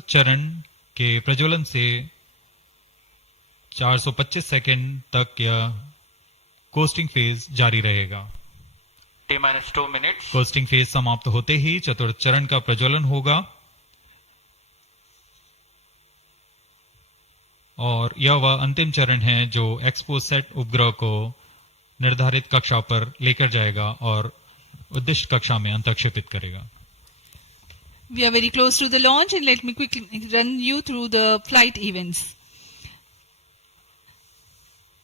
चरण के प्रज्वलन से 425 सेकंड तक यह कोस्टिंग फेज जारी रहेगा। T-2 minutes। कोस्टिंग फेज समाप्त होते ही चतुर्थ चरण का प्रज्वलन होगा और यह वह अंतिम चरण है जो एक्सपोसैट उपग्रह को निर्धारित कक्षा पर लेकर जाएगा और उद्दिष्ट कक्षा में अंतक्षेपित करेगा। We are very close to the launch and let me quickly run you through the flight events.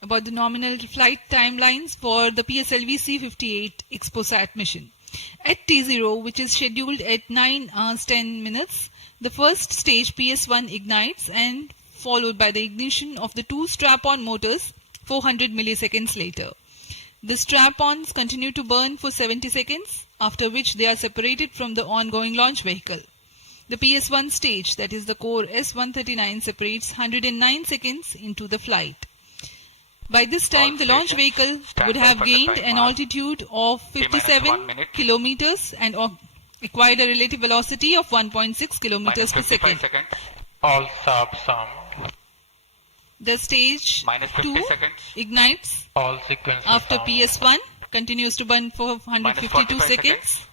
About the nominal flight timelines for the PSLV C-58 XPoSat mission. At T0, which is scheduled at 9 hours 10 minutes, the first stage PS1 ignites and followed by the ignition of the two strap-on motors 400 milliseconds later. The strap-ons continue to burn for 70 seconds, after which they are separated from the ongoing launch vehicle. The PS1 stage, that is the core S-139, separates 109 seconds into the flight. By this time, the launch vehicle would have gained an altitude of 57 kilometers and acquired a relative velocity of 1.6 kilometers per second. All subs sum. The stage 2 ignites All sequences after sum. PS1, continues to burn for 152 seconds.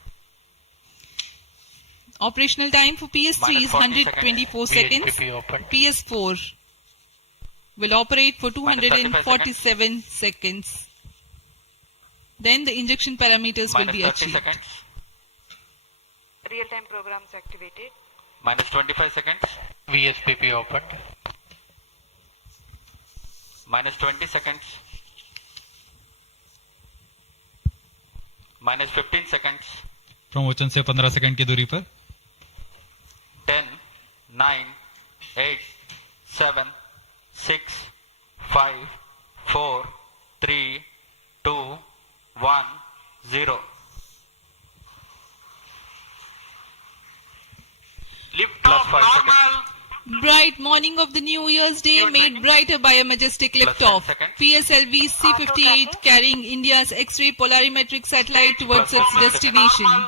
Operational time for PS3 is 124 seconds. VHPP open. PS4 will operate for 247 seconds. Then the injection parameters will Minus be 30 achieved. seconds. Real-time programs activated. Minus 25 seconds. VSPP opened. Minus 20 seconds. Minus 15 seconds. Promotion से 15 second की दूरी पर 10, 9, 8, 7, 6, 5, 4, 3, 2, 1, 0. Lift off normal. Bright morning of the New Year's Day made brighter by a majestic liftoff. PSLV C-58 carrying India's X-ray polarimetric satellite towards its destination.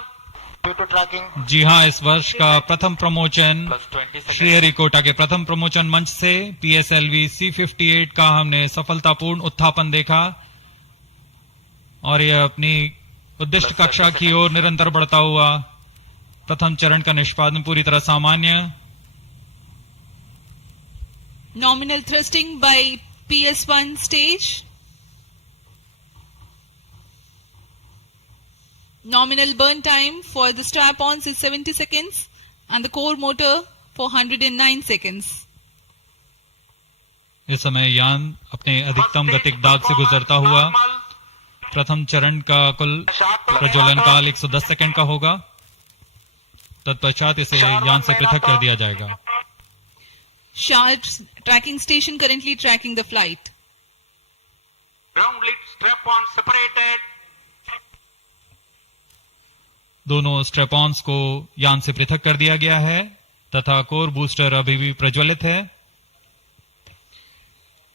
Due to tracking. जी हाँ, इस वर्ष का प्रथम promotion Plus 20 seconds. Sriharikota के प्रथम promotion मंच से PSLV C-58 का हमने सफलतापूर्ण उत्थापन देखा और यह अपनी उद्दिष्ट कक्षा की ओर निरंतर बढ़ता हुआ। प्रथम चरण का निष्पादन पूरी तरह सामान्य। Nominal thrusting by PS1 stage. Nominal burn time for the strap-ons is 70 seconds and the core motor for 109 seconds. इस समय यान अपने अधिकतम गतिक दाब से गुजरता हुआ। प्रथम चरण का कुल प्रज्वलन काल 110 सेकंड का होगा। तत्पश्चात इसे यान से पृथक कर दिया जाएगा। Sharp's tracking station currently tracking the flight. Ground lit strap-on separated. दोनों स्ट्रेपॉन्स को यान से पृथक कर दिया गया है तथा कोर बूस्टर अभी भी प्रज्वलित है।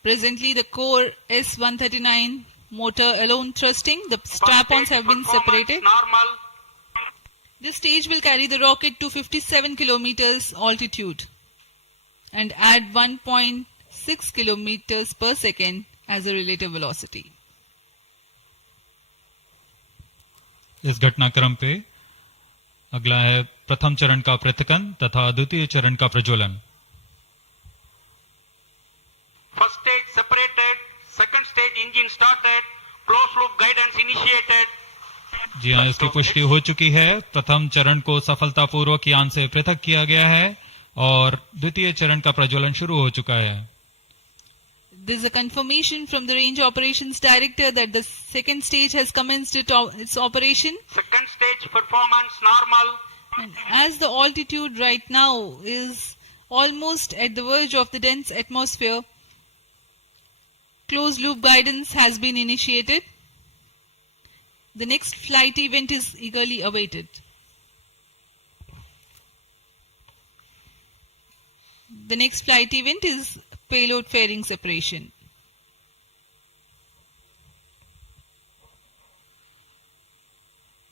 Presently, the core S-139 motor alone thrusting. The strap-ons have been separated. Normal. This stage will carry the rocket to 57 kilometers altitude and add 1.6 kilometers per second as a relative velocity. इस घटनाक्रम पे अगला है प्रथम चरण का पृथकन तथा द्वितीय चरण का प्रज्वलन। First stage separated. Second stage engine started. Closed loop guidance initiated. जी हाँ, इसकी पुष्टि हो चुकी है। प्रथम चरण को सफलतापूर्वक यान से पृथक किया गया है और द्वितीय चरण का प्रज्वलन शुरू हो चुका है। There is a confirmation from the Range Operations Director that the second stage has commenced its operation. Second stage performance normal. And as the altitude right now is almost at the verge of the dense atmosphere, closed loop guidance has been initiated. The next flight event is eagerly awaited. The next flight event is payload fairing separation.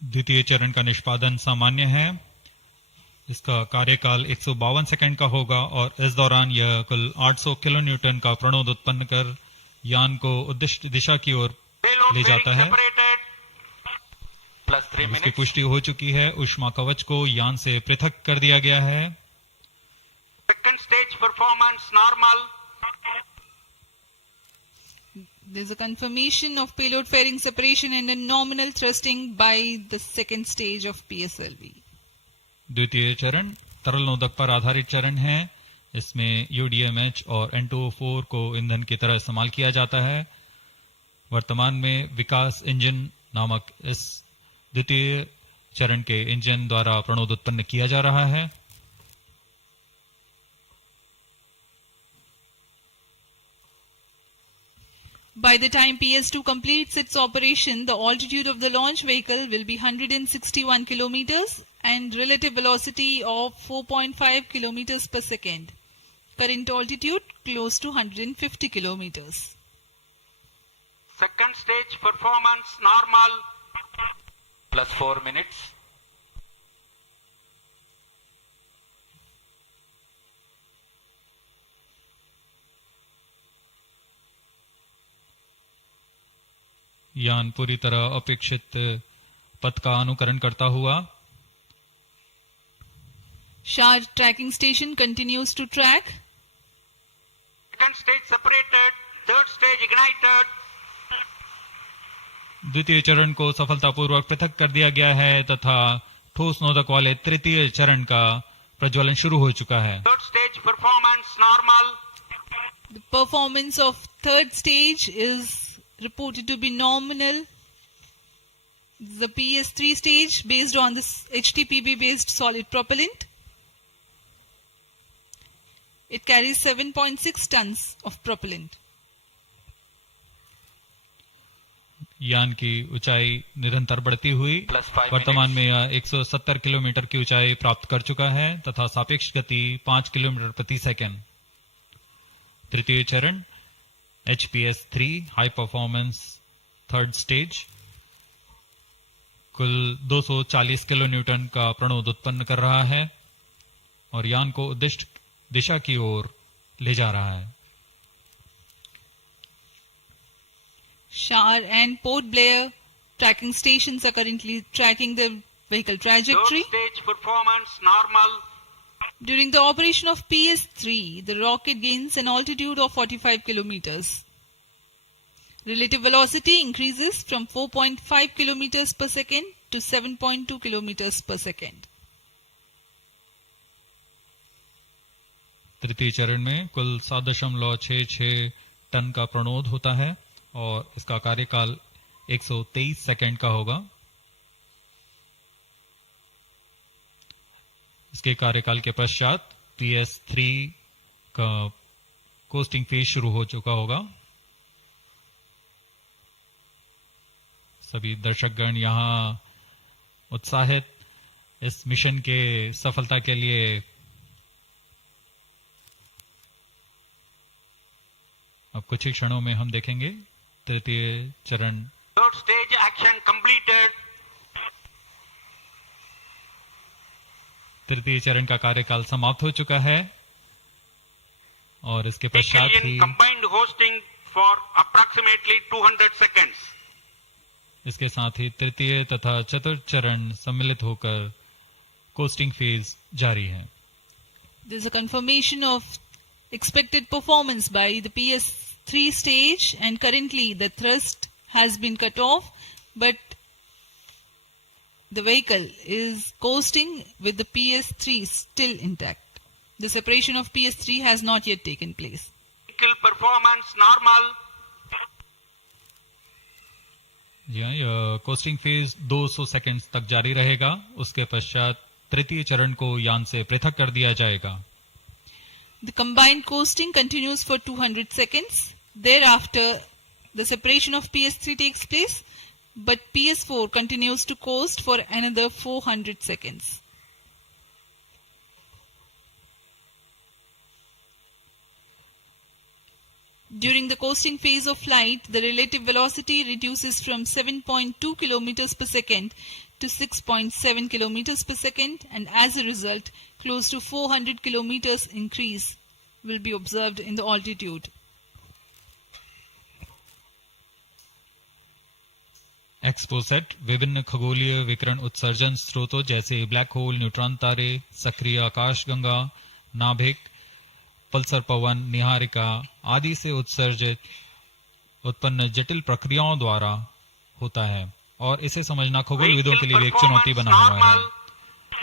द्वितीय चरण का निष्पादन सामान्य है। इसका कार्यकाल 152 second का होगा और इस दौरान यह कुल 800 किलोन्यूटन का प्रणोद उत्पन्न कर यान को उद्दिष्ट दिशा की ओर Payload ले जाता fairing है। separated. Plus 3 इसकी minutes. पुष्टि हो चुकी है। ऊष्मा कवच को यान से पृथक कर दिया गया है। Second stage performance normal. There's a confirmation of payload fairing separation and a nominal thrusting by the second stage of PSLV. द्वितीय चरण तरल नोदक पर आधारित चरण है। इसमें UDMH और N2O4 को ईंधन की तरह इस्तेमाल किया जाता है। वर्तमान में विकास इंजन नामक इस द्वितीय चरण के इंजन द्वारा प्रणोद उत्पन्न किया जा रहा है। By the time PS2 completes its operation, the altitude of the launch vehicle will be 161 kilometers and relative velocity of 4.5 kilometers per second. Current altitude close to 150 kilometers. Second stage performance normal. Plus 4 minutes. यान पूरी तरह अपेक्षित पथ का अनुकरण करता हुआ SHAR tracking station continues to track. Second stage separated. Third stage ignited. द्वितीय चरण को सफलतापूर्वक पृथक कर दिया गया है तथा ठोस नोदक वाले तृतीय चरण का प्रज्वलन शुरू हो चुका है। Third stage performance normal. The performance of third stage is reported to be nominal. The PS3 stage based on this HTPB based solid propellant. It carries 7.6 tons of propellant. यान की ऊंचाई निरंतर बढ़ती हुई Plus 5 वर्तमान में minutes. यह 170 kilometre की ऊंचाई प्राप्त कर चुका है तथा सापेक्ष गति 5 किलोमीटर प्रति सेकंड। तृतीय चरण HPS3 high performance third stage कुल 240 किलोन्यूटन का प्रणोद उत्पन्न कर रहा है और यान को उद्दिष्ट दिशा की ओर ले जा रहा है। SHAR and Port Blair tracking stations are currently tracking the vehicle trajectory. Third stage performance normal. During the operation of PS3, the rocket gains an altitude of 45 kilometers. Relative velocity increases from 4.5 kilometers per second to 7.2 kilometers per second. तृतीय चरण में कुल 7.66 ton का प्रणोद होता है और इसका कार्यकाल 123 सेकंड का होगा। इसके कार्यकाल के पश्चात PS3 का कोस्टिंग फेज शुरू हो चुका होगा। सभी दर्शकगण यहां उत्साहित इस मिशन के सफलता के लिए अब कुछ ही क्षणों में हम देखेंगे तृतीय चरण। Third stage action completed. तृतीय चरण का कार्यकाल समाप्त हो चुका है और इसके पश्चात Vehicle he in combined hosting for approximately 200 seconds. इसके साथ ही तृतीय तथा चतुर्थ चरण सम्मिलित होकर कोस्टिंग फेज जारी है। There is a confirmation of expected performance by the PS3 stage and currently the thrust has been cut off but the vehicle is coasting with the PS3 still intact. The separation of PS3 has not yet taken place. Vehicle performance normal. यह costing phase 200 seconds तक जारी रहेगा। उसके पश्चात तृतीय चरण को यान से पृथक कर दिया जाएगा। The combined coasting continues for 200 seconds. Thereafter, the separation of PS3 takes place, but PS4 continues to coast for another 400 seconds. During the coasting phase of flight, the relative velocity reduces from 7.2 kilometers per second to 6.7 kilometers per second, and as a result, close to 400 kilometers increase will be observed in the altitude. XPoSat विभिन्न खगोलीय विकिरण उत्सर्जन स्रोतों जैसे black hole, neutron तारे, सक्रिय आकाशगंगा, नाभिक, पल्सर पवन, निहारिका आदि से उत्सर्जित उत्पन्न जटिल प्रक्रियाओं द्वारा होता है और इसे समझना खगोलविदों के लिए भी एक चुनौती बना हुआ है।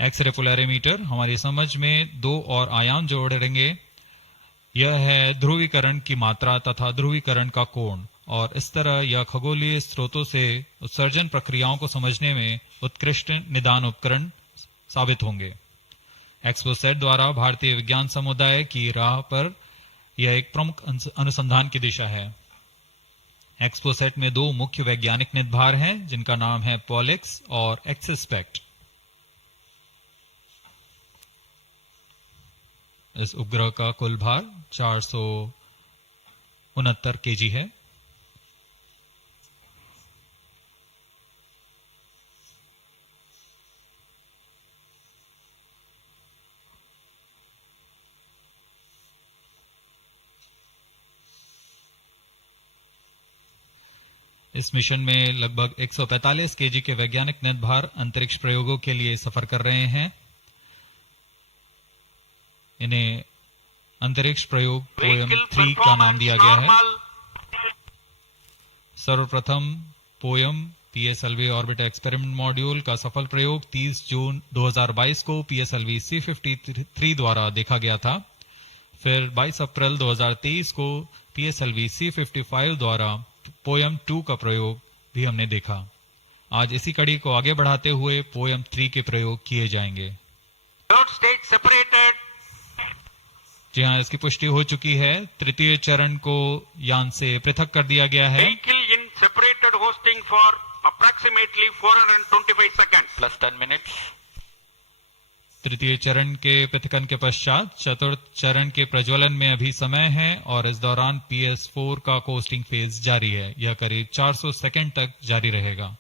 एक्सरे पोलैरिमीटर हमारी समझ में दो और आयाम जोड़ेंगे। यह है ध्रुवीकरण की मात्रा तथा ध्रुवीकरण का कोण, और इस तरह यह खगोलीय स्रोतों से उत्सर्जन प्रक्रियाओं को समझने में उत्कृष्ट निदान उपकरण साबित होंगे। एक्सपोसेट द्वारा भारतीय विज्ञान समुदाय की राह पर यह एक प्रमुख अनुसंधान की दिशा है। एक्सपोसेट में दो मुख्य वैज्ञानिक निदभार हैं जिनका नाम है पॉलिक्स और एक्सस्पेक्ट। इस उपग्रह का कुल भार 469 केजी है। इस मिशन में लगभग 145 केजी के वैज्ञानिक निर्धार अंतरिक्ष प्रयोगों के लिए सफर कर रहे हैं। इन्हें अंतरिक्ष प्रयोग पोएम 3 का नाम दिया गया है। सर्वप्रथम poem PSLV orbiter experiment module का सफल प्रयोग 30 जून 2022 को PSLV C-53 द्वारा देखा गया था। फिर 22 अप्रैल 2023 को PSLV C-55 द्वारा पोएम 2 का प्रयोग भी हमने देखा। आज इसी कड़ी को आगे बढ़ाते हुए पोएम 3 के प्रयोग किए जाएंगे। Third stage separated. जी हाँ, इसकी पुष्टि हो चुकी है। तृतीय चरण को यान से पृथक कर दिया गया है। Vehicle in separated hosting for approximately 425 seconds. Plus 10 minutes. तृतीय चरण के पृथकन के पश्चात चतुर्थ चरण के प्रज्वलन में अभी समय है और इस दौरान PS4 का कोस्टिंग फेज जारी है। यह करीब 400 सेकंड तक जारी रहेगा।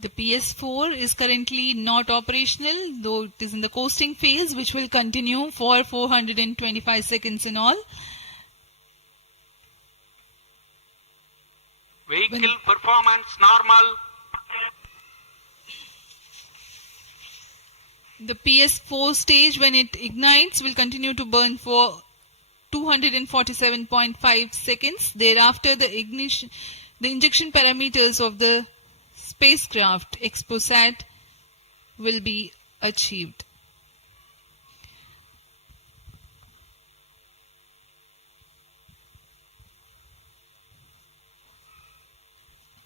The PS4 is currently not operational, though it is in the coasting phase, which will continue for 425 seconds in all. Vehicle performance normal. The PS4 stage, when it ignites, will continue to burn for 247.5 seconds. Thereafter, the injection parameters of the spacecraft XPoSat will be achieved.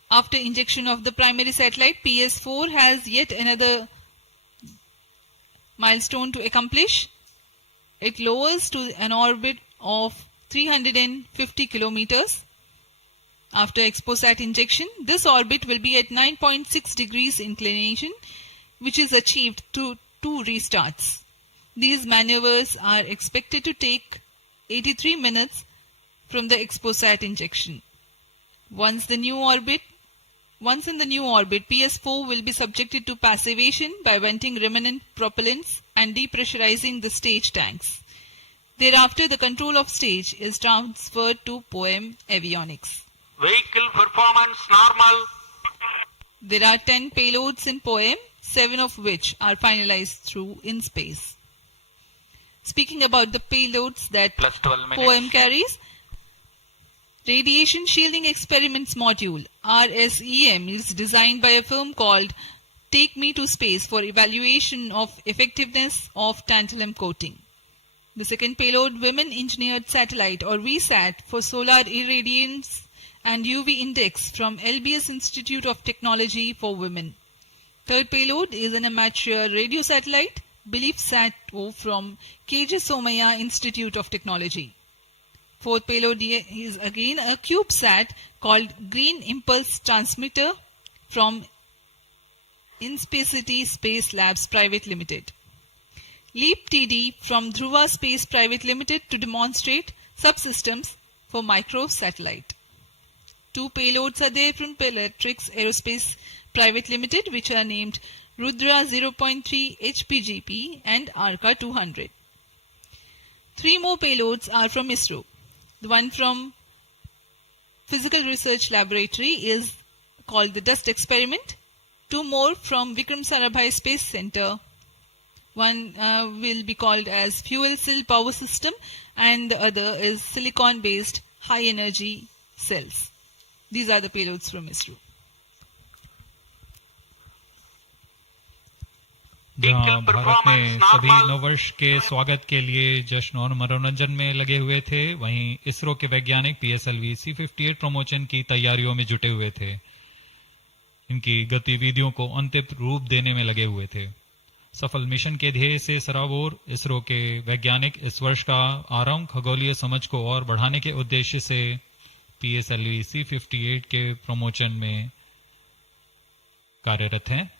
After injection of the primary satellite, PS4 has yet another milestone to accomplish. It lowers to an orbit of 350 kilometers. After XPoSat injection, this orbit will be at 9.6 degrees inclination, which is achieved through 2 restarts. These maneuvers are expected to take 83 minutes from the XPoSat injection. Once in the new orbit, PS4 will be subjected to passivation by venting remnant propellants and depressurizing the stage tanks. Thereafter, the control of stage is transferred to POEM avionics. Vehicle performance normal. There are 10 payloads in POEM, 7 of which are finalized through in space. Speaking about the payloads that Plus 12 minutes. POEM carries, Radiation Shielding Experiments Module RSEM is designed by a firm called Take Me to Space for evaluation of effectiveness of tantalum coating. The second payload, Women Engineered Satellite or VSAT for solar irradiance and UV index from LBS Institute of Technology for Women. Third payload is an amateur radio satellite, BeliefSat-O from KJ Somaya Institute of Technology. Fourth payload is again a CubeSat called Green Impulse Transmitter from Inspacity Space Labs Private Limited. Leap TD from Dhruva Space Private Limited to demonstrate subsystems for microsatellite. 2 payloads are there from Peletrix Aerospace Private Limited, which are named Rudra 0.3 HPGP and Arka 200. 3 more payloads are from ISRO. The one from Physical Research Laboratory is called the Dust Experiment. 2 more from Vikram Sarabhai Space Center. One will be called as Fuel Cell Power System and the other is Silicon Based High Energy Cells. These are the payloads from ISRO. जहां भारत में सभी नववर्ष के स्वागत के लिए जश्न और मनोरंजन में लगे हुए थे, वहीं इसरो के वैज्ञानिक PSLV C-58 प्रमोशन की तैयारियों में जुटे हुए थे। इनकी गतिविधियों को अंतिम रूप देने में लगे हुए थे। सफल मिशन के ध्येय से सराबोर इसरो के वैज्ञानिक इस वर्ष का आरंभ खगोलीय समझ को और बढ़ाने के उद्देश्य से PSLV C-58 के प्रमोशन में कार्यरत हैं।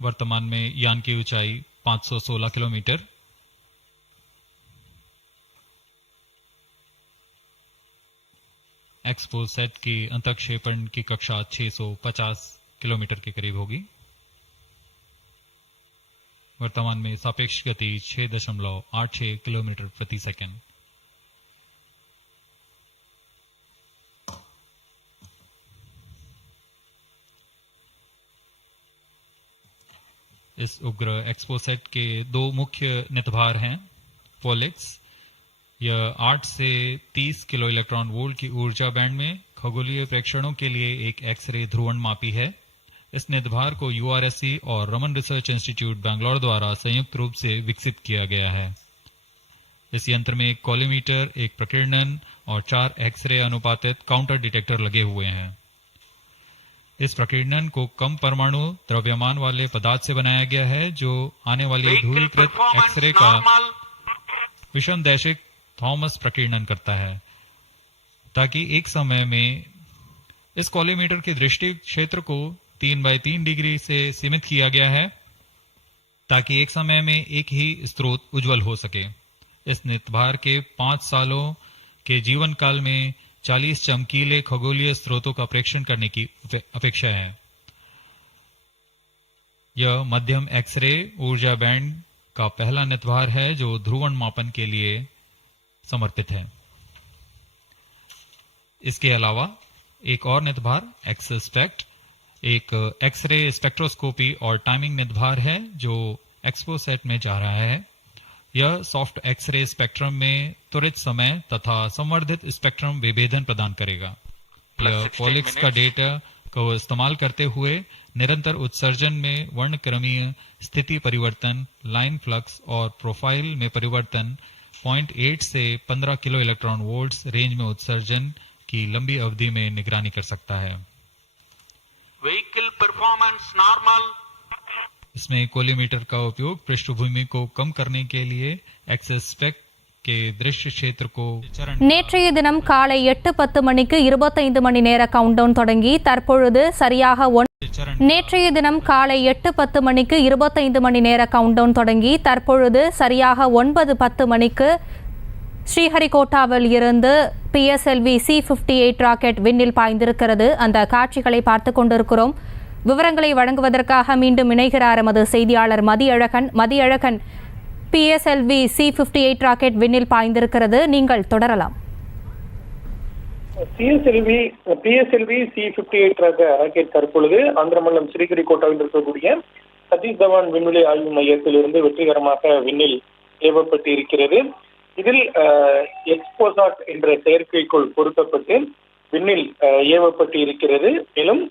वर्तमान में यान की ऊंचाई 516 किलोमीटर, एक्सपोसैट की अंतःक्षेपण की कक्षा 650 किलोमीटर के करीब होगी। वर्तमान में सापेक्ष गति 6.86 किलोमीटर प्रति सेकंड। इस उपग्रह एक्सपोसैट के 2 मुख्य नितभार हैं। पोलिक्स, यह 8 से 30 किलो इलेक्ट्रॉन वोल्ट की ऊर्जा बैंड में खगोलीय प्रेक्षणों के लिए एक एक्सरे ध्रुवण मापी है। इस नितभार को URSC और रमन रिसर्च इंस्टीट्यूट बैंगलोर द्वारा संयुक्त रूप से विकसित किया गया है। इस यंत्र में एक कॉलीमीटर, एक प्रकीर्णन और 4 एक्सरे अनुपातित काउंटर डिटेक्टर लगे हुए हैं। इस प्रकीर्णन को कम परमाणु द्रव्यमान वाले पदार्थ से बनाया गया है, जो आने वाले ध्रुवीकृत एक्सरे का विषमदैशिक थॉमस प्रकीर्णन करता है, ताकि एक समय में इस कॉलीमीटर के दृष्टि क्षेत्र को 3x3 डिग्री से सीमित किया गया है, ताकि एक समय में एक ही स्रोत उज्जवल हो सके। इस नितभार के 5 सालों के जीवन काल में 40 चमकीले खगोलीय स्रोतों का प्रेक्षण करने की अपेक्षा है। यह मध्यम एक्सरे ऊर्जा बैंड का पहला नितभार है जो ध्रुवण मापन के लिए समर्पित है। इसके अलावा एक और नितभार एक्सस्पेक्ट, एक एक्सरे स्पेक्ट्रोस्कोपी और टाइमिंग नितभार है जो एक्सपोसैट में जा रहा है। यह सॉफ्ट एक्सरे स्पेक्ट्रम में त्वरित समय तथा संवर्धित स्पेक्ट्रम विभेदन प्रदान करेगा। यह पॉलिक्स का डेटा को इस्तेमाल करते हुए निरंतर उत्सर्जन में वर्णक्रमीय स्थिति परिवर्तन, लाइन फ्लक्स और प्रोफाइल में परिवर्तन, 0.8 से 15 किलो इलेक्ट्रॉन वोल्ट्स रेंज में उत्सर्जन की लंबी अवधि में निगरानी कर सकता है। Vehicle performance normal. इसमें कोलीमीटर का उपयोग पृष्ठभूमि को कम करने के लिए एक्सस्पेक्ट के दृश्य क्षेत्र को நேற்றைய தினம் காலை 8:10 மணிக்கு 25 மணி நேர கவுண்டவுன் தொடங்கி தற்பொழுது சரியாக நேற்றைய தினம் காலை 8:10 மணிக்கு 25 மணி நேர கவுண்டவுன் தொடங்கி தற்பொழுது சரியாக 9:10 மணிக்கு ஸ்ரீஹரிகோட்டாவில் இருந்து PSLV C-58 ராக்கெட் விண்ணில் பாய்ந்திருக்கிறது. அந்த காட்சிகளை பார்த்துக் கொண்டிருக்கிறோம். விவரங்களை வழங்குவதற்காக மீண்டும் இணைகிறார் எமது செய்தியாளர் மதியழகன். PSLV C-58 ராக்கெட் விண்ணில் பாய்ந்திருக்கிறது, நீங்கள் தொடரலாம். PSLV C-58 ராக்கெட் தற்பொழுது ஆந்திர மாநிலம் ஸ்ரீஹரிகோட்டாவில் இருக்கக்கூடிய சதீஷ் தவான் விண்வெளி ஆய்வு மையத்திலிருந்து வெற்றிகரமாக விண்ணில் ஏவப்பட்டு இருக்கிறது. இதில் எக்ஸ்போசாட் என்ற செயற்கைக்கோள் பொருத்தப்பட்டு விண்ணில் ஏவப்பட்டு இருக்கிறது. மேலும்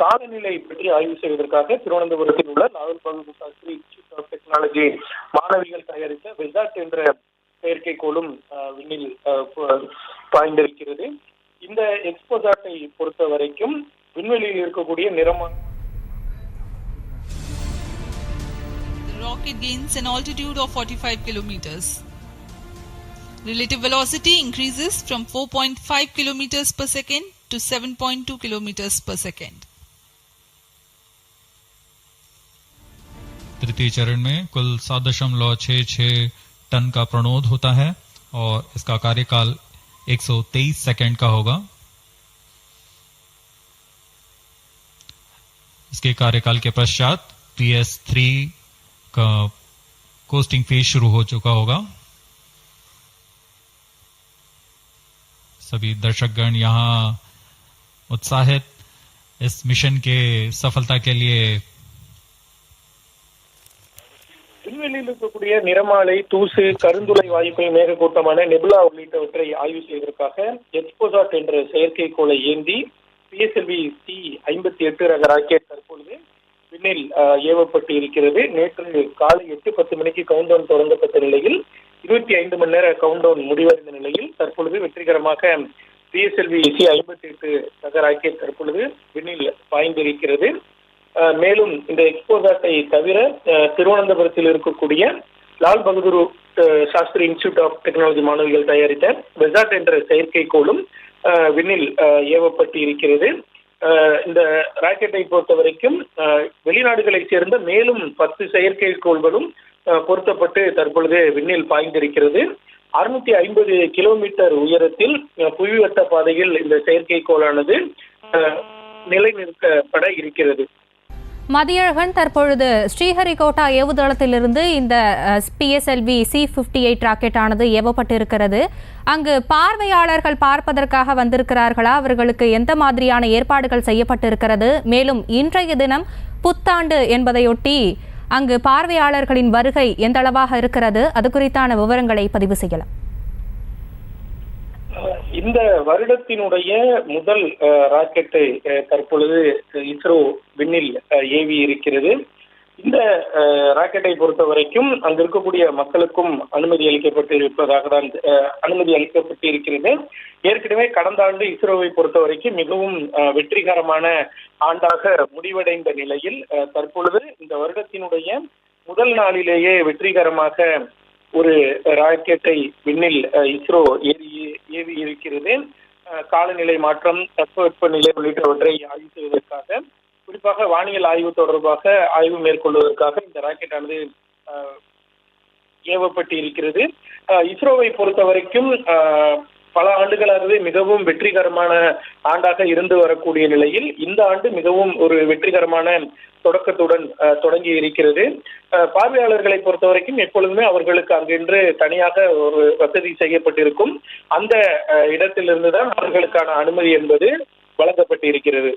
காலநிலை பற்றி ஆய்வு செய்வதற்காக திருவனந்தபுரத்தில் உள்ள Lal Bahadur Shastri institute of technology மாணவிகள் தயாரித்த வெசாட் என்ற செயற்கைக்கோளும் விண்ணில் பாய்ந்திருக்கிறது. இந்த எக்ஸ்போசாட்டை பொறுத்த வரைக்கும் விண்வெளியில் இருக்கக்கூடிய நிறமான The rocket gains an altitude of 45 kilometers. Relative velocity increases from 4.5 kilometers per second to 7.2 kilometers per second. तृतीय चरण में कुल 7.66 टन का प्रणोद होता है और इसका कार्यकाल 123 सेकंड का होगा। इसके कार्यकाल के पश्चात PS3 का कोस्टिंग फेज शुरू हो चुका होगा। सभी दर्शकगण यहां उत्साहित इस मिशन के सफलता के लिए விண்வெளியில் இருக்கக்கூடிய நிறமாலை, தூசு, கருந்துளை வாயுக்கள், மேகக்கூட்டமான நெபுலா உள்ளிட்டவற்றை ஆய்வு செய்வதற்காக XPoSat என்ற செயற்கைக்கோளை ஏந்தி PSLV C-58 ரக ராக்கெட் தற்பொழுது விண்ணில் ஏவப்பட்டு இருக்கிறது. நேற்று காலை 8:10 மணிக்கு கவுண்டவுன் தொடங்கப்பட்ட நிலையில் 25 மணி நேர கவுண்டவுன் முடிவடைந்த நிலையில் தற்பொழுது வெற்றிகரமாக PSLV C-58 ரக ராக்கெட் தற்பொழுது விண்ணில் பாய்ந்திருக்கிறது. மேலும் இந்த XPoSat-ஐ தவிர திருவனந்தபுரத்தில் இருக்கக்கூடிய Lal Bahadur Shastri institute of technology மாணவிகள் தயாரித்த வெசாட் என்ற செயற்கைக்கோளும் விண்ணில் ஏவப்பட்டு இருக்கிறது. இந்த ராக்கெட்டை பொறுத்த வரைக்கும் வெளிநாடுகளை சேர்ந்த மேலும் 10 செயற்கைக்கோள்களும் பொருத்தப்பட்டு தற்பொழுது விண்ணில் பாய்ந்திருக்கிறது. 650 கிலோமீட்டர் உயரத்தில் புவிவட்ட பாதையில் இந்த செயற்கைக்கோளானது நிலைநிறுத்தப்பட இருக்கிறது. மதியழகன், தற்பொழுது ஸ்ரீஹரிகோட்டா ஏவுதளத்திலிருந்து இந்த PSLV C-58 ராக்கெட் ஆனது ஏவப்பட்டிருக்கிறது. அங்கு பார்வையாளர்கள் பார்ப்பதற்காக வந்திருக்கிறார்களா? அவர்களுக்கு எந்த மாதிரியான ஏற்பாடுகள் செய்யப்பட்டிருக்கிறது? மேலும் இன்றைய தினம் புத்தாண்டு என்பதையொட்டி அங்கு பார்வையாளர்களின் வருகை எந்த அளவாக இருக்கிறது? அது குறித்தான விவரங்களை பதிவு செய்யலாம். இந்த வருடத்தினுடைய முதல் ராக்கெட்டை தற்பொழுது இஸ்ரோ விண்ணில் ஏவி இருக்கிறது. இந்த ராக்கெட்டை பொறுத்த வரைக்கும் அங்கு இருக்கக்கூடிய மக்களுக்கும் அனுமதி அளிக்கப்பட்டு இருக்கிறது. ஏற்கனவே கடந்த ஆண்டு இஸ்ரோவை பொறுத்த வரைக்கும் மிகவும் வெற்றிகரமான ஆண்டாக முடிவடைந்த நிலையில் தற்பொழுது இந்த வருடத்தினுடைய முதல் நாளிலேயே வெற்றிகரமாக ஒரு ராக்கெட்டை விண்ணில் இஸ்ரோ ஏவி இருக்கிறது. காலநிலை மாற்றம், தட்பவெப்பநிலை உள்ளிட்டவற்றை ஆய்வு செய்வதற்காக, குறிப்பாக வானியல் ஆய்வு தொடர்பாக ஆய்வு மேற்கொள்வதற்காக இந்த ராக்கெட் ஆனது ஏவப்பட்டு இருக்கிறது. இஸ்ரோவை பொறுத்த வரைக்கும் பல ஆண்டுகளாகவே மிகவும் வெற்றிகரமான ஆண்டாக இருந்து வரக்கூடிய நிலையில் இந்த ஆண்டு மிகவும் ஒரு வெற்றிகரமான தொடக்கத்துடன் தொடங்கி இருக்கிறது. பார்வையாளர்களை பொறுத்த வரைக்கும் எப்பொழுதுமே அவர்களுக்கு அங்கென்று தனியாக ஒரு வசதி செய்யப்பட்டிருக்கும். அந்த இடத்திலிருந்துதான் அவர்களுக்கான அனுமதி என்பது வழங்கப்பட்டு இருக்கிறது.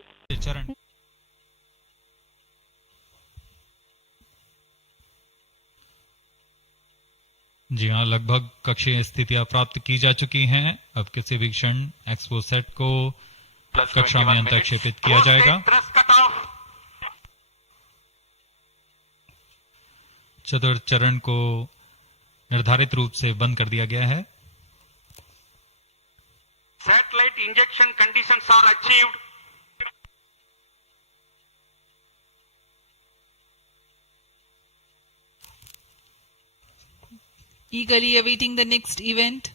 जी हाँ, लगभग कक्षीय स्थितियां प्राप्त की जा चुकी हैं। अब किसी भी क्षण XPoSat को कक्षा में अंतरक्षेपित किया जाएगा। चतुर्थ चरण को निर्धारित रूप से बंद कर दिया गया है। Satellite injection conditions are achieved. Eagerly awaiting the next event.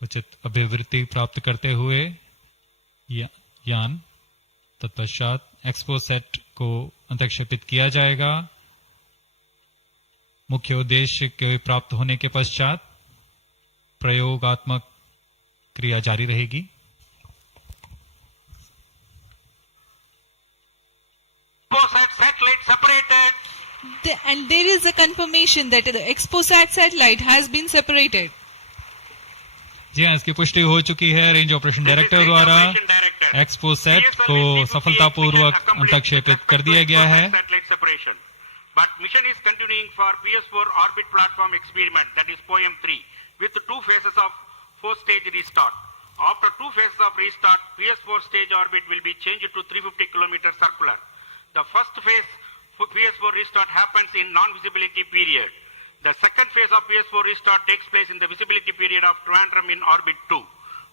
उचित अभिवृद्धि प्राप्त करते हुए यान तत्पश्चात XPoSat को अंतरक्षेपित किया जाएगा। मुख्य उद्देश्य के प्राप्त होने के पश्चात प्रयोगात्मक क्रिया जारी रहेगी। Satellite separated. And there is a confirmation that the XPoSat satellite has been separated. जी हाँ, इसकी पुष्टि हो चुकी है रेंज ऑपरेशन डायरेक्टर द्वारा। XPoSat को सफलतापूर्वक अंतरक्षेपित कर दिया गया है। But mission is continuing for PS4 orbit platform experiment, that is POEM-3, with 2 phases of 4-stage restart. After 2 phases of restart, PS4 stage orbit will be changed to 350 km circular. The first phase for PS4 restart happens in non-visibility period. The second phase of PS4 restart takes place in the visibility period of Trivandrum in orbit 2.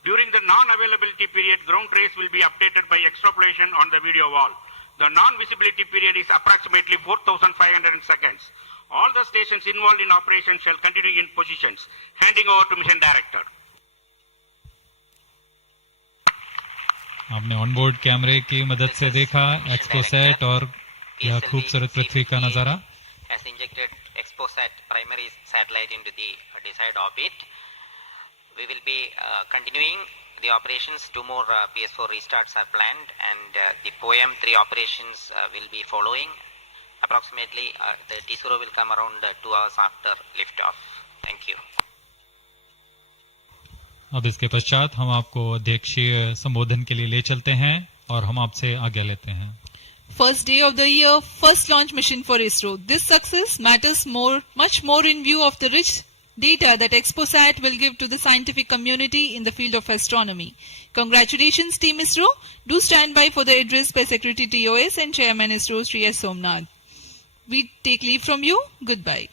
During the non-availability period, ground trace will be updated by extrapolation on the video wall. The non-visibility period is approximately 4,500 seconds. All the stations involved in operation shall continue in positions. Handing over to Mission Director. आपने onboard कैमरे की मदद से देखा XPoSat और यह खूबसूरत पृथ्वी का नजारा. Has injected XPoSat primary satellite into the desired orbit. We will be continuing the operations. 2 more PS4 restarts are planned, and the POEM-3 operations will be following. Approximately, the T0 will come around 2 hours after liftoff. Thank you. अब इसके पश्चात हम आपको अध्यक्षीय संबोधन के लिए ले चलते हैं और हम आपसे आज्ञा लेते हैं. First day of the year, first launch mission for ISRO. This success matters much more in view of the rich data that XPoSat will give to the scientific community in the field of astronomy. Congratulations, Team ISRO. Do stand by for the address by Secretary TOS and Chairman ISRO, Sri S. Somnath. We take leave from you. Goodbye.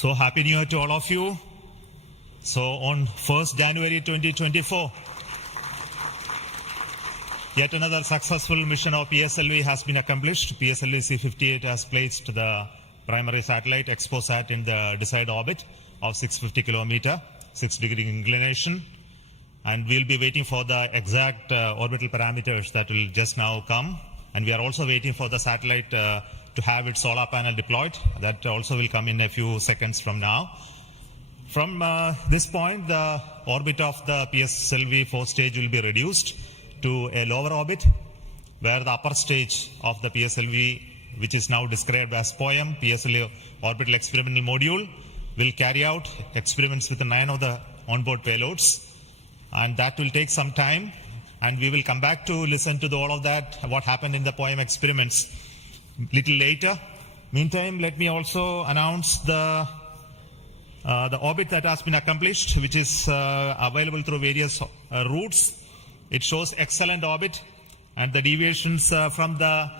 So happy New Year to all of you. So on 1st January 2024, yet another successful mission of PSLV has been accomplished. PSLV C-58 has placed the primary satellite XPoSat in the desired orbit of 650 kilometer, 6-degree inclination. And we'll be waiting for the exact orbital parameters that will just now come. And we are also waiting for the satellite to have its solar panel deployed. That also will come in a few seconds from now. From this point, the orbit of the PSLV 4th stage will be reduced to a lower orbit, where the upper stage of the PSLV, which is now described as POEM, PSLV Orbital Experimental Module, will carry out experiments with 9 of the onboard payloads. And that will take some time, and we will come back to listen to all of that, what happened in the POEM experiments little later. Meantime, let me also announce the orbit that has been accomplished, which is available through various routes. It shows excellent orbit, and the deviations from the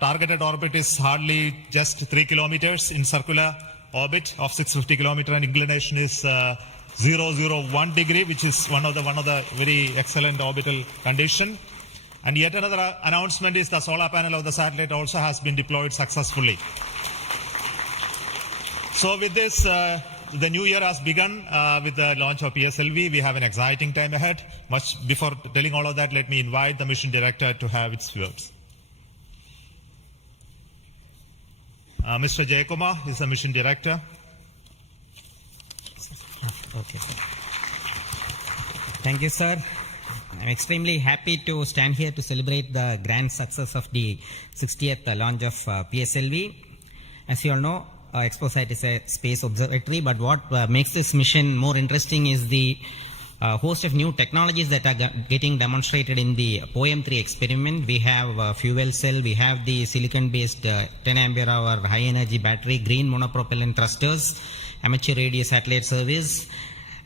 targeted orbit is hardly just 3 kilometers in circular orbit of 650 kilometer, and inclination is 001 degree, which is one of the very excellent orbital condition. And yet another announcement is the solar panel of the satellite also has been deployed successfully. So with this, the new year has begun with the launch of PSLV. We have an exciting time ahead. Much before telling all of that, let me invite the mission director to have its words. Mr. Jayakumar is the mission director. Okay. Thank you, sir. I'm extremely happy to stand here to celebrate the grand success of the 60th launch of PSLV. As you all know, XPoSat is a space observatory, but what makes this mission more interesting is the host of new technologies that are getting demonstrated in the POEM-3 experiment. We have fuel cell, we have the silicon-based 10 ampere hour high energy battery, green monopropellant thrusters, amateur radio satellite service,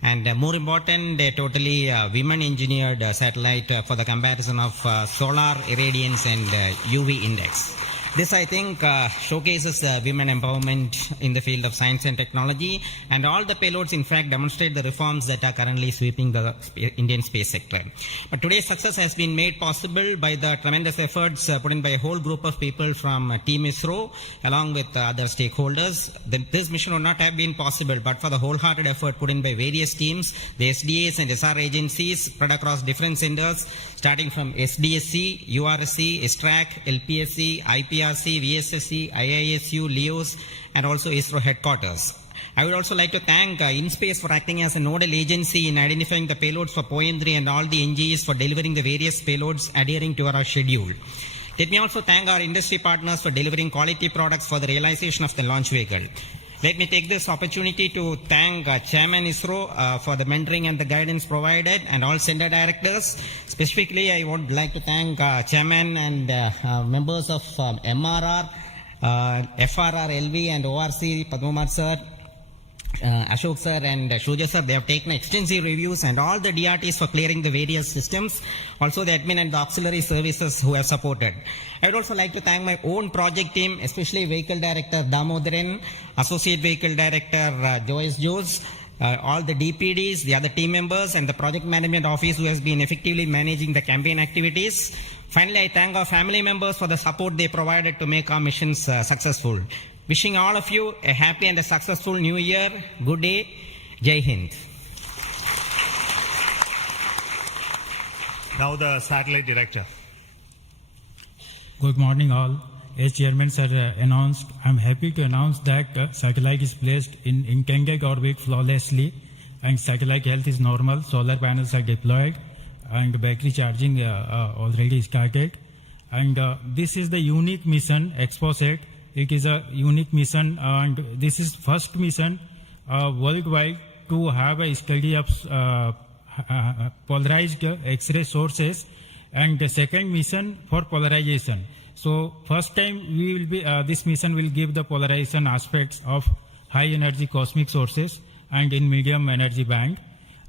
and more important, a totally women-engineered satellite for the comparison of solar irradiance and UV index. This, I think, showcases women empowerment in the field of science and technology, and all the payloads, in fact, demonstrate the reforms that are currently sweeping the Indian space sector. But today's success has been made possible by the tremendous efforts put in by a whole group of people from Team ISRO, along with other stakeholders. This mission would not have been possible but for the wholehearted effort put in by various teams, the SDAs and SR agencies spread across different centers, starting from SDSC, URSC, STRAC, LPSC, IPRC, VSSC, IISU, LEOS, and also ISRO headquarters. I would also like to thank InSpace for acting as a nodal agency in identifying the payloads for POEM 3 and all the NGEs for delivering the various payloads adhering to our schedule. Let me also thank our industry partners for delivering quality products for the realization of the launch vehicle. Let me take this opportunity to thank Chairman ISRO for the mentoring and the guidance provided, and all center directors. Specifically, I would like to thank Chairman and members of MRR, FRR, LV and ORC, Padmamar sir, Ashok sir and Shuja sir. They have taken extensive reviews, and all the DRTs for clearing the various systems. Also the admin and the auxiliary services who have supported. I would also like to thank my own project team, especially Vehicle Director Damodaran, Associate Vehicle Director Joyce Jose, all the DPDs, the other team members, and the Project Management Office who has been effectively managing the campaign activities. Finally, I thank our family members for the support they provided to make our missions successful. Wishing all of you a happy and a successful new year. Good day. Jai Hind. Now the satellite director. Good morning all. As Chairman sir announced, I am happy to announce that satellite is placed in intended orbit flawlessly, and satellite health is normal. Solar panels are deployed and battery charging already started. And this is the unique mission, XPoSat. It is a unique mission, and this is first mission worldwide to have a study of polarized X-ray sources, and the second mission for polarization. So first time we will be this mission will give the polarization aspects of high energy cosmic sources and in medium energy band,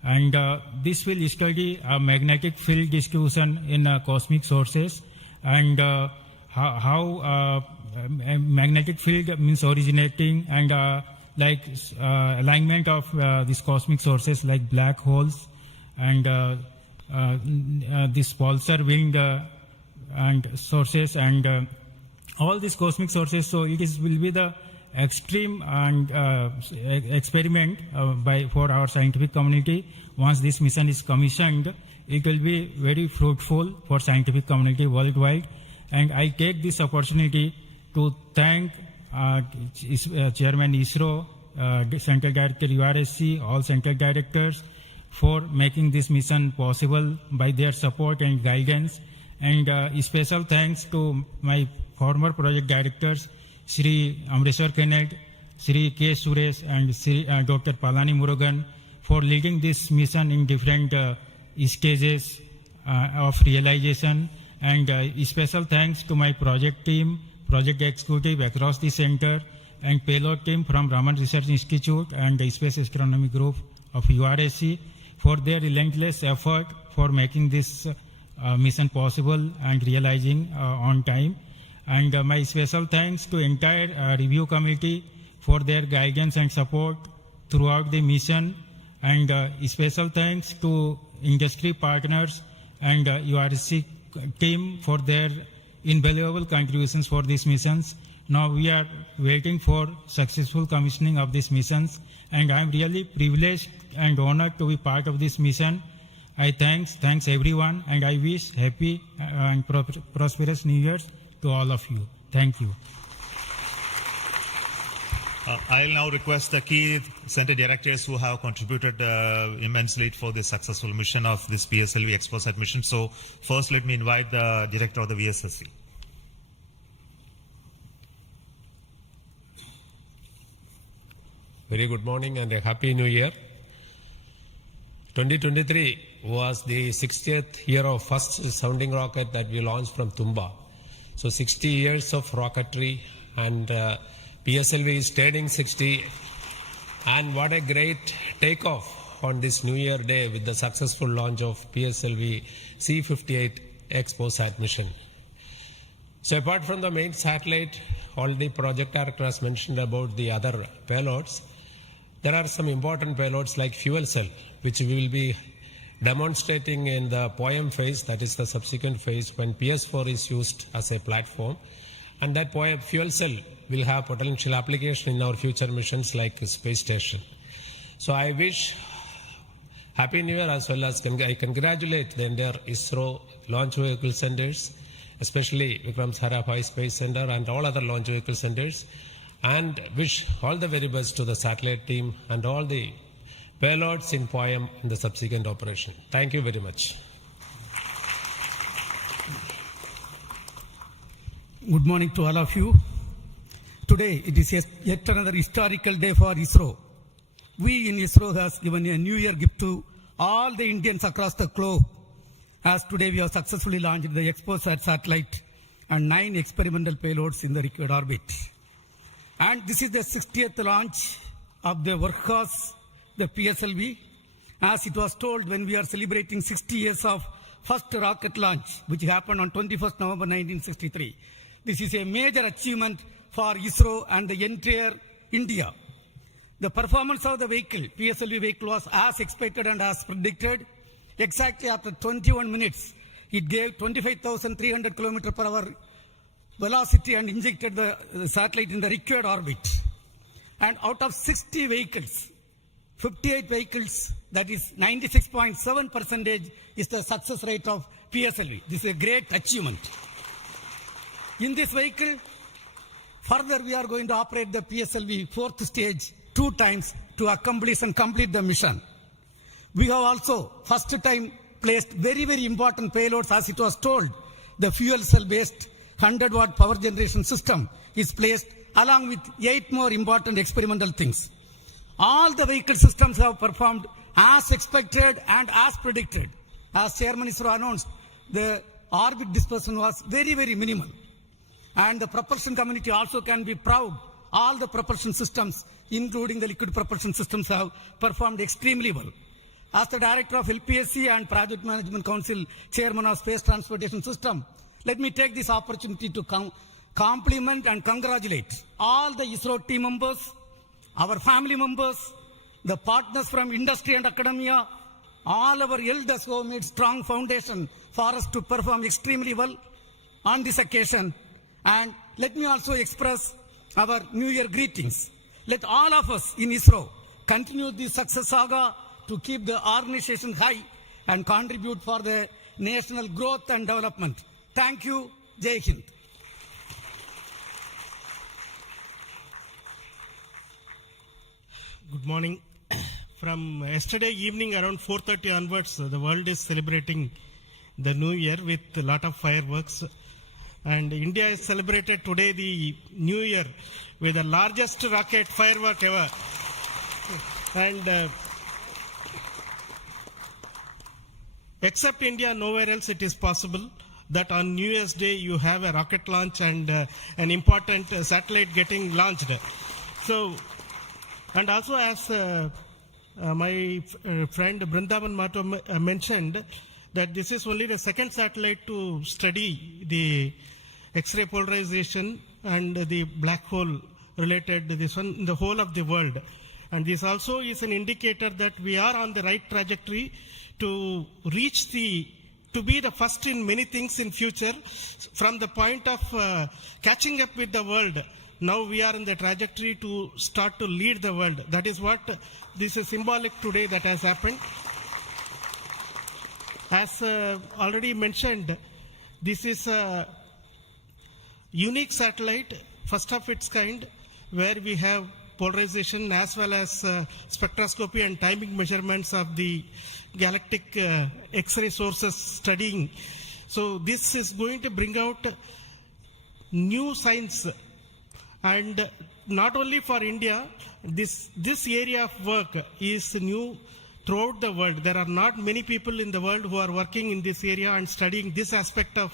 and this will study magnetic field distribution in cosmic sources, and how magnetic field means originating, and alignment of these cosmic sources like black holes and this pulsar wind and sources, and all these cosmic sources. So it will be the extreme and experiment for our scientific community. Once this mission is commissioned, it will be very fruitful for scientific community worldwide. And I take this opportunity to thank Chairman ISRO, Central Director URSC, all Central Directors for making this mission possible by their support and guidance. And special thanks to my former project directors, Shri Amreshwar Kennedy, Shri K. Suresh and Shri Dr. Palani Murugan for leading this mission in different stages of realization. And special thanks to my project team, project executive across the center, and payload team from Raman Research Institute and the Space Astronomy Group of URSC for their relentless effort for making this mission possible and realizing on time. And my special thanks to entire review committee for their guidance and support throughout the mission, and special thanks to industry partners and URSC team for their invaluable contributions for these missions. Now we are waiting for successful commissioning of these missions, and I am really privileged and honored to be part of this mission. I thanks everyone, and I wish happy and prosperous New Year's to all of you. Thank you. I'll now request the key center directors who have contributed immensely for the successful mission of this PSLV XPoSat mission. So first let me invite the director of the VSSC. Very good morning and a happy new year. 2023 was the 60th year of first sounding rocket that we launched from Tumba. So 60 years of rocketry, and PSLV is turning 60, and what a great takeoff on this New Year day with the successful launch of PSLV C-58 XPoSat mission. So apart from the main satellite, already project director has mentioned about the other payloads. There are some important payloads like fuel cell, which we will be demonstrating in the POEM phase, that is the subsequent phase when PS4 is used as a platform. And that fuel cell will have potential application in our future missions like space station. So I wish Happy New Year, as well as I congratulate the entire ISRO launch vehicle centers, especially Vikram Sarabhai Space Center and all other launch vehicle centers. and wish all the very best to the satellite team and all the payloads in POEM in the subsequent operation. Thank you very much. Good morning to all of you. Today it is yet another historical day for ISRO. We in ISRO has given a New Year gift to all the Indians across the globe, as today we have successfully launched the XPoSat satellite and 9 experimental payloads in the required orbit. And this is the 60th launch of the workhorse, the PSLV. As it was told when we are celebrating 60 years of first rocket launch, which happened on 21st November 1963. This is a major achievement for ISRO and the entire India. The performance of the vehicle, PSLV vehicle, was as expected and as predicted. Exactly after 21 minutes, it gave 25,300 km per hour velocity and injected the satellite in the required orbit. And out of 60 vehicles, 58 vehicles, that is 96.7% is the success rate of PSLV. This is a great achievement. In this vehicle, further we are going to operate the PSLV 4th stage 2 times to accomplish and complete the mission. We have also first time placed very, very important payloads, as it was told. The fuel cell based 100-watt power generation system is placed along with 8 more important experimental things. All the vehicle systems have performed as expected and as predicted. As Chairman ISRO announced, the orbit dispersion was very, very minimal. And the propulsion community also can be proud. All the propulsion systems, including the liquid propulsion systems, have performed extremely well. As the Director of LPSC and Project Management Council Chairman of Space Transportation System, let me take this opportunity to compliment and congratulate all the ISRO team members, our family members, the partners from industry and academia, all our elders who have made strong foundation for us to perform extremely well on this occasion. And let me also express our New Year greetings. Let all of us in ISRO continue this success saga to keep the organization high and contribute for the national growth and development. Thank you. Jai Hind. Good morning. From yesterday evening around 4:30 onwards, the world is celebrating the New Year with a lot of fireworks. And India has celebrated today the New Year with the largest rocket firework ever. And except India, nowhere else it is possible that on New Year's Day you have a rocket launch and an important satellite getting launched. So, and also as my friend Brindavan Mato mentioned, that this is only the second satellite to study the X-ray polarization and the black hole related this one in the whole of the world. And this also is an indicator that we are on the right trajectory to reach to be the first in many things in future. From the point of catching up with the world, now we are in the trajectory to start to lead the world. That is what this is symbolic today that has happened. As already mentioned, this is a unique satellite, first of its kind, where we have polarization as well as spectroscopy and timing measurements of the galactic X-ray sources studying. So this is going to bring out new science, and not only for India, this area of work is new throughout the world. There are not many people in the world who are working in this area and studying this aspect of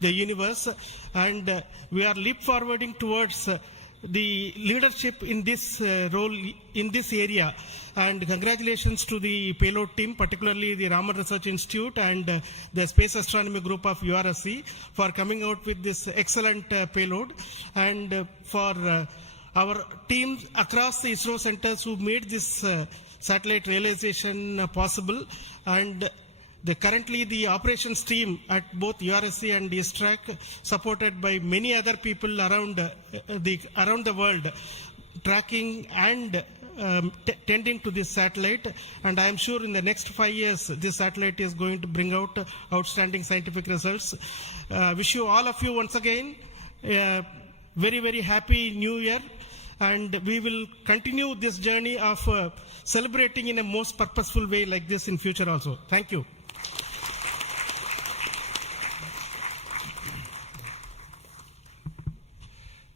the universe, and we are leap forwarding towards the leadership in this role in this area. And congratulations to the payload team, particularly the Raman Research Institute and the Space Astronomy Group of URSC for coming out with this excellent payload, and for our teams across the ISRO centers who made this satellite realization possible. And currently the operations team at both URSC and ISTRAC, supported by many other people around the world, tracking and tending to this satellite. And I am sure in the next 5 years this satellite is going to bring out outstanding scientific results. Wish you all of you once again very, very happy New Year. and we will continue this journey of celebrating in a most purposeful way like this in future also. Thank you.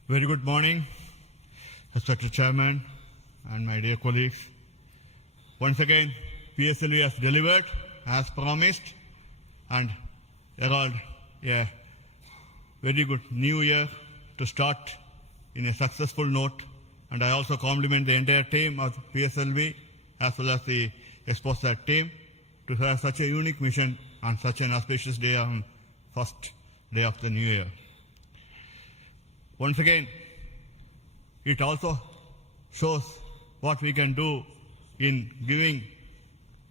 Very good morning, respected Chairman and my dear colleagues. Once again, PSLV has delivered as promised and herald a very good new year to start in a successful note. And I also compliment the entire team of PSLV as well as the XPoSat team to have such a unique mission on such an auspicious day on first day of the new year. Once again, it also shows what we can do in giving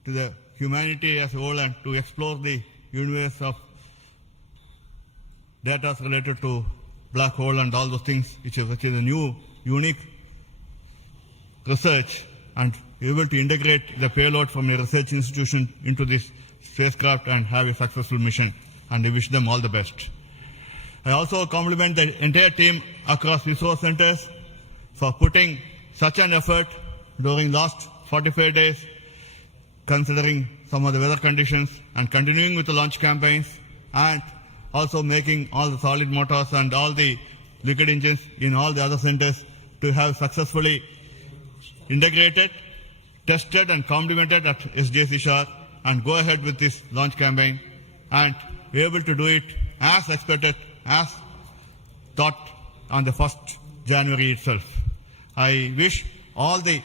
to the humanity as a whole and to explore the universe of data related to black hole and all those things, which is a new, unique research, and able to integrate the payload from a research institution into this spacecraft and have a successful mission. And I wish them all the best. I also compliment the entire team across ISRO centers for putting such an effort during last 45 days, considering some of the weather conditions, and continuing with the launch campaigns, and also making all the solid motors and all the liquid engines in all the other centers to have successfully integrated, tested and complemented at SDSC Shah, and go ahead with this launch campaign and be able to do it as expected, as thought on the 1st January itself. I wish all the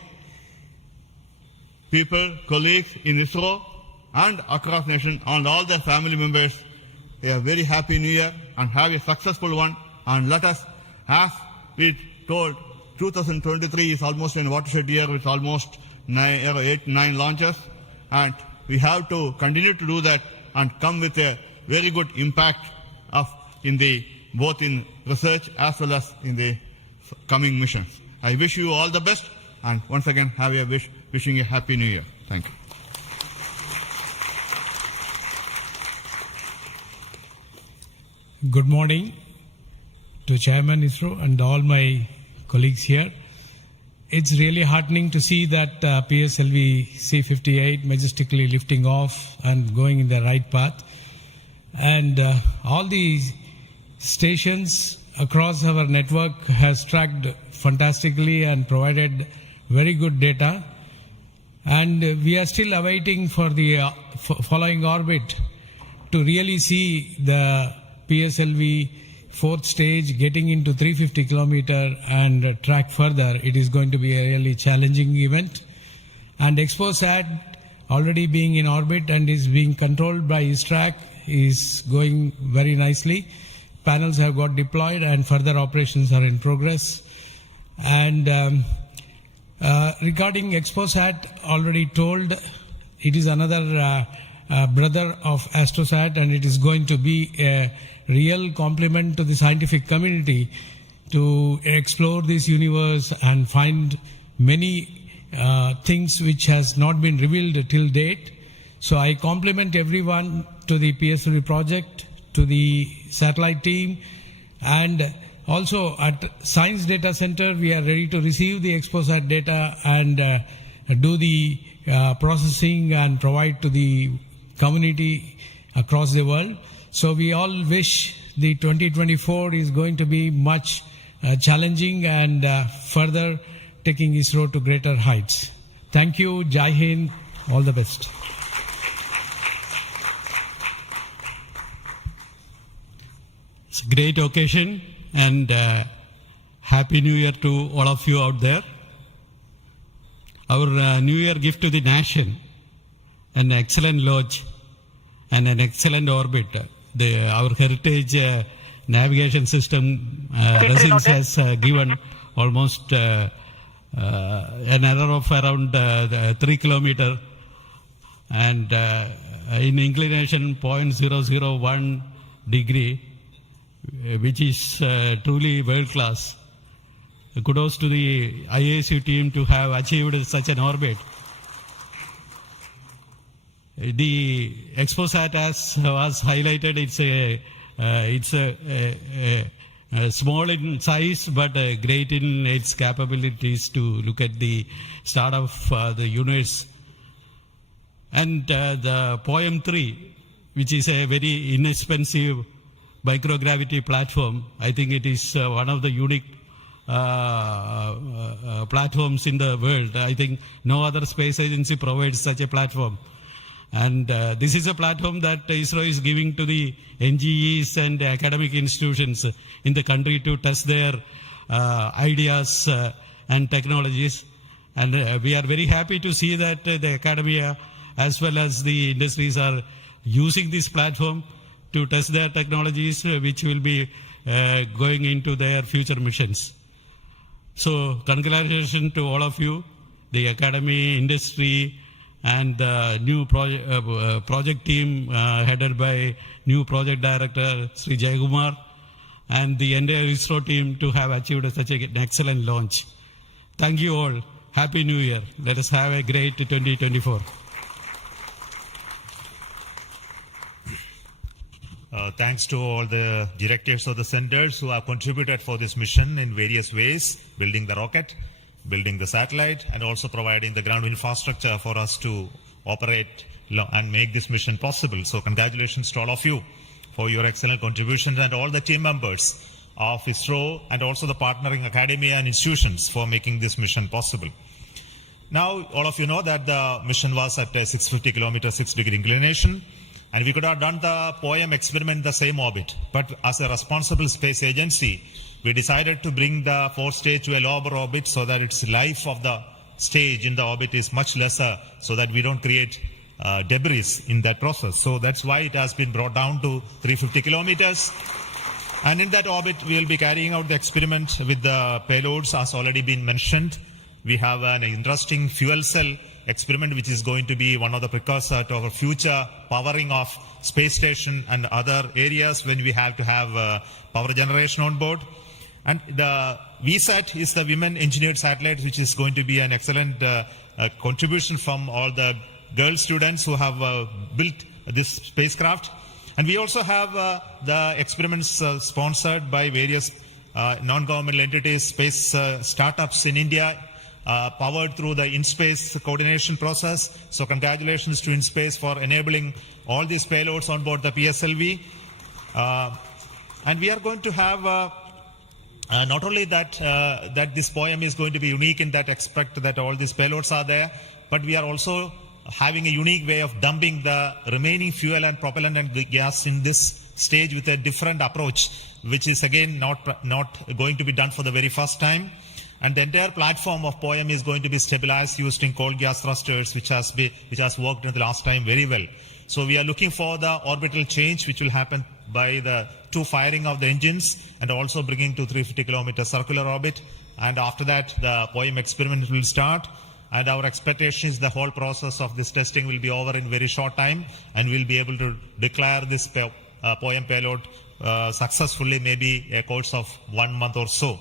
people, colleagues in ISRO and across nation and all their family members a very happy new year and have a successful one. And let us, as we told, 2023 is almost a watershed year with almost 8-9 launches, and we have to continue to do that and come with a very good impact of both in research as well as in the coming missions. I wish you all the best, and once again wishing a happy new year. Thank you. Good morning to Chairman ISRO and all my colleagues here. It's really heartening to see that PSLV C-58 majestically lifting off and going in the right path. And all the stations across our network has tracked fantastically and provided very good data. And we are still awaiting for the following orbit to really see the PSLV fourth stage getting into 350 kilometer and track further. It is going to be a really challenging event. And XPoSat already being in orbit and is being controlled by ISRO is going very nicely. Panels have got deployed and further operations are in progress. And regarding XPoSat, already told, it is another brother of AstroSat, and it is going to be a real compliment to the scientific community to explore this universe and find many things which has not been revealed till date. So I compliment everyone to the PSLV project, to the satellite team, and also at Science Data Center we are ready to receive the XPoSat data and do the processing and provide to the community across the world. So we all wish the 2024 is going to be much challenging and further taking ISRO to greater heights. Thank you. Jai Hind. All the best. It's a great occasion, and Happy New Year to all of you out there. Our New Year gift to the nation, an excellent launch and an excellent orbit. Our heritage navigation system Resins has given almost an error of around 3 kilometers and in inclination 0.001 degree, which is truly world class. Kudos to the IASU team to have achieved such an orbit. The XPoSat, as was highlighted, it's a small in size but great in its capabilities to look at the start of the universe. And the Poem 3, which is a very inexpensive microgravity platform, I think it is one of the unique platforms in the world. I think no other space agency provides such a platform. And this is a platform that ISRO is giving to the NGEs and academic institutions in the country to test their ideas and technologies. And we are very happy to see that the academia as well as the industries are using this platform to test their technologies, which will be going into their future missions. So congratulations to all of you, the academy, industry, and the new project team headed by new project director Sri Jayakumar, and the entire ISRO team to have achieved such an excellent launch. Thank you all. Happy New Year. Let us have a great 2024. Thanks to all the directors of the centers who have contributed for this mission in various ways, building the rocket, building the satellite, and also providing the ground infrastructure for us to operate and make this mission possible. So congratulations to all of you for your excellent contributions, and all the team members of ISRO and also the partnering academia and institutions for making this mission possible. Now, all of you know that the mission was at a 650 kilometer, 6-degree inclination, and we could have done the Poem experiment in the same orbit. But as a responsible space agency, we decided to bring the fourth stage to a lower orbit so that its life of the stage in the orbit is much lesser, so that we don't create debris in that process. So that's why it has been brought down to 350 kilometers. And in that orbit, we will be carrying out the experiment with the payloads, as already been mentioned. We have an interesting fuel cell experiment, which is going to be one of the precursors to our future powering of space station and other areas when we have to have power generation on board. And the VSAT is the Women Engineered Satellite, which is going to be an excellent contribution from all the girl students who have built this spacecraft. And we also have the experiments sponsored by various non-governmental entities, space startups in India, powered through the in-space coordination process. So congratulations to InSpace for enabling all these payloads on board the PSLV. And we are going to have not only that that this Poem is going to be unique in that aspect that all these payloads are there, but we are also having a unique way of dumping the remaining fuel and propellant and gas in this stage with a different approach, which is again not going to be done for the very first time. And the entire platform of Poem is going to be stabilized using cold gas thrusters, which has worked in the last time very well. So we are looking for the orbital change, which will happen by the two firing of the engines and also bringing to 350 kilometer circular orbit. And after that, the Poem experiment will start. And our expectation is the whole process of this testing will be over in very short time, and we'll be able to declare this Poem payload successfully, maybe a course of 1 month or so.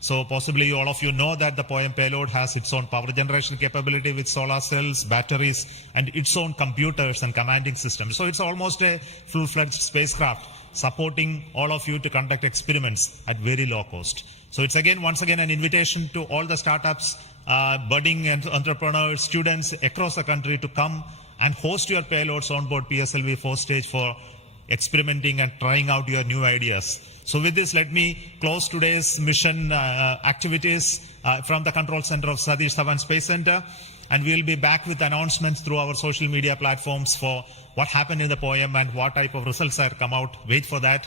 So possibly all of you know that the Poem payload has its own power generation capability with solar cells, batteries, and its own computers and commanding systems. So it's almost a full-fledged spacecraft supporting all of you to conduct experiments at very low cost. So it's once again an invitation to all the startups, budding entrepreneurs, students across the country to come and host your payloads on board PSLV 4th stage for experimenting and trying out your new ideas. So with this, let me close today's mission activities from the control center of Satish Dhawan Space Center. And we'll be back with announcements through our social media platforms for what happened in the Poem and what type of results are come out. Wait for that.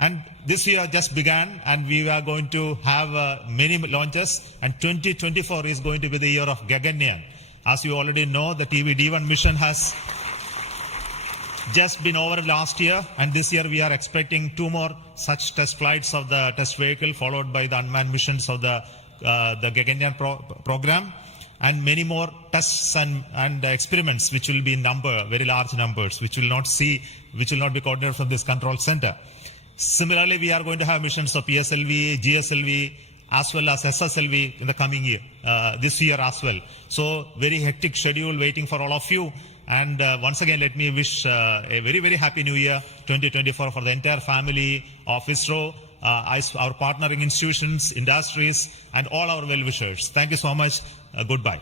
And this year just began, and we are going to have many launches, and 2024 is going to be the year of Gaganyaan. As you already know, the TV-D1 mission has just been over last year, and this year we are expecting 2 more such test flights of the test vehicle, followed by the unmanned missions of the Gaganyaan program, and many more tests and experiments, which will be in number, very large numbers, which will not be coordinated from this control center. Similarly, we are going to have missions of PSLV, GSLV, as well as SSLV in the coming year, this year as well. So very hectic schedule waiting for all of you. And once again, let me wish a very, very happy New Year 2024 for the entire family of ISRO, our partnering institutions, industries, and all our well-wishers. Thank you so much. Goodbye.